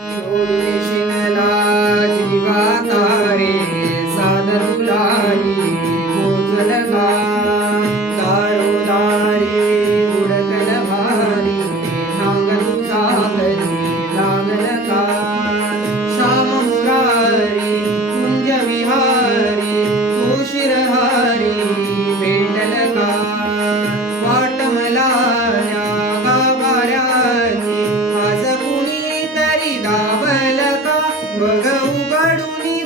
सोडून शिनला जीवा तारे सादर तुलाई पोचल का दारोदारी धुडकन भारी नांग तुझा घरी लागल का श्याम मुरारी कुंज विहारी तू शिरहारी भेटल का वाट मला या गाभाऱ्याची आज कुणी तरी दाबल का बघ उघडून